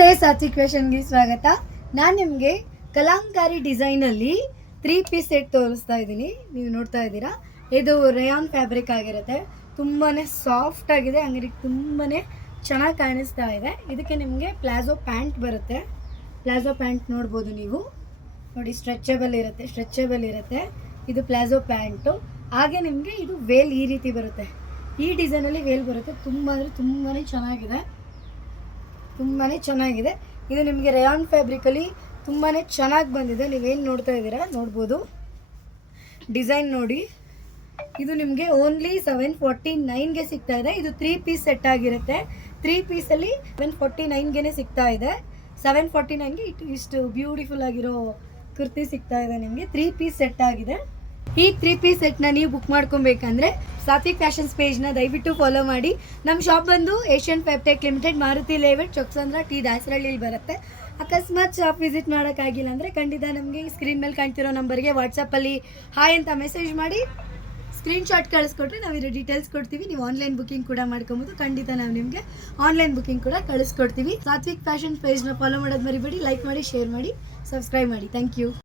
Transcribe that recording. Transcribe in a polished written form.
ನಮಸ್ತೆ, ಸಾತ್ವಿಕ್ ಫ್ಯಾಷನ್ಗೆ ಸ್ವಾಗತ. ನಾನು ನಿಮಗೆ ಕಲಾಂಕಾರಿ ಡಿಸೈನಲ್ಲಿ 3 ಪೀಸ್ ಸೆಟ್ ತೋರಿಸ್ತಾ ಇದ್ದೀನಿ. ನೀವು ನೋಡ್ತಾ ಇದ್ದೀರಾ, ಇದು ರೇಯಾನ್ ಫ್ಯಾಬ್ರಿಕ್ ಆಗಿರುತ್ತೆ. ತುಂಬಾ ಸಾಫ್ಟ್ ಆಗಿದೆ, ಹಂಗಾಗಿ ತುಂಬಾ ಚೆನ್ನಾಗಿ ಕಾಣಿಸ್ತಾ ಇದೆ. ಇದಕ್ಕೆ ನಿಮಗೆ ಪ್ಲಾಜೋ ಪ್ಯಾಂಟ್ ಬರುತ್ತೆ. ಪ್ಲಾಜೋ ಪ್ಯಾಂಟ್ ನೋಡ್ಬೋದು ನೀವು, ನೋಡಿ ಸ್ಟ್ರೆಚಬಲ್ ಇರುತ್ತೆ. ಇದು ಪ್ಲಾಜೋ ಪ್ಯಾಂಟು. ಹಾಗೆ ನಿಮಗೆ ಇದು ವೇಲ್ ಈ ರೀತಿ ಬರುತ್ತೆ. ಈ ಡಿಸೈನಲ್ಲಿ ವೇಲ್ ಬರುತ್ತೆ. ತುಂಬ ಚೆನ್ನಾಗಿದೆ. ಇದು ನಿಮಗೆ ರೇಯಾನ್ ಫ್ಯಾಬ್ರಿಕಲ್ಲಿ ತುಂಬಾ ಚೆನ್ನಾಗಿ ಬಂದಿದೆ. ನೀವೇನು ನೋಡ್ತಾ ಇದ್ದೀರಾ ನೋಡ್ಬೋದು. ಡಿಸೈನ್ ನೋಡಿ, ಇದು ನಿಮಗೆ ಓನ್ಲಿ 749ಗೆ ಸಿಗ್ತಾ ಇದೆ. ಇದು 3 ಪೀಸ್ ಸೆಟ್ ಆಗಿರುತ್ತೆ. 3 ಪೀಸಲ್ಲಿ 749ಗೆ ಸಿಗ್ತಾ ಇದೆ. 749ಗೆ ಇಷ್ಟು ಬ್ಯೂಟಿಫುಲ್ ಆಗಿರೋ ಕುರ್ತಿ ಸಿಗ್ತಾ ಇದೆ ನಿಮಗೆ. 3 ಪೀಸ್ ಸೆಟ್ ಆಗಿದೆ. ಈ 3 ಪೀಸ್ ಸೆಟ್ನ ನೀವು ಬುಕ್ ಮಾಡ್ಕೊಬೇಕಂದ್ರೆ ಸಾತ್ವಿಕ್ ಫ್ಯಾಷನ್ಸ್ ಪೇಜ್ನ ದಯವಿಟ್ಟು ಫಾಲೋ ಮಾಡಿ. ನಮ್ಮ ಶಾಪ್ ಬಂದು Asian Fabtech Limited, Maruti layout, Chokkasandra T, ದಾಸರಳ್ಳಿಲಿ ಬರುತ್ತೆ. ಅಕಸ್ಮಾತ್ ಶಾಪ್ ವಿಸಿಟ್ ಮಾಡೋಕ್ಕಾಗಿಲ್ಲ ಅಂದರೆ ಖಂಡಿತ ನಮಗೆ ಸ್ಕ್ರೀನ್ ಮೇಲೆ ಕಾಣ್ತಿರೋ ನಂಬರ್ಗೆ ವಾಟ್ಸಪ್ಪಲ್ಲಿ ಹಾಯ್ ಅಂತ ಮೆಸೇಜ್ ಮಾಡಿ ಸ್ಕ್ರೀನ್ಶಾಟ್ ಕಳಿಸ್ಕೊಟ್ರೆ ನಾವು ಇರೋ ಡೀಟೇಲ್ಸ್ ಕೊಡ್ತೀವಿ. ನೀವು ಆನ್ಲೈನ್ ಬುಕಿಂಗ್ ಕೂಡ ಮಾಡ್ಕೊಬೋದು. ಖಂಡಿತ ನಾವು ನಿಮಗೆ ಆನ್ಲೈನ್ ಬುಕಿಂಗ್ ಕೂಡ ಕಳಿಸ್ಕೊಡ್ತೀವಿ. ಸಾತ್ವಿಕ್ ಫ್ಯಾಷನ್ ಪೇಜ್ನ ಫಾಲೋ ಮಾಡೋದು ಮರಿಬೇಡಿ. ಲೈಕ್ ಮಾಡಿ, ಶೇರ್ ಮಾಡಿ, ಸಬ್ಸ್ಕ್ರೈಬ್ ಮಾಡಿ. Thank you.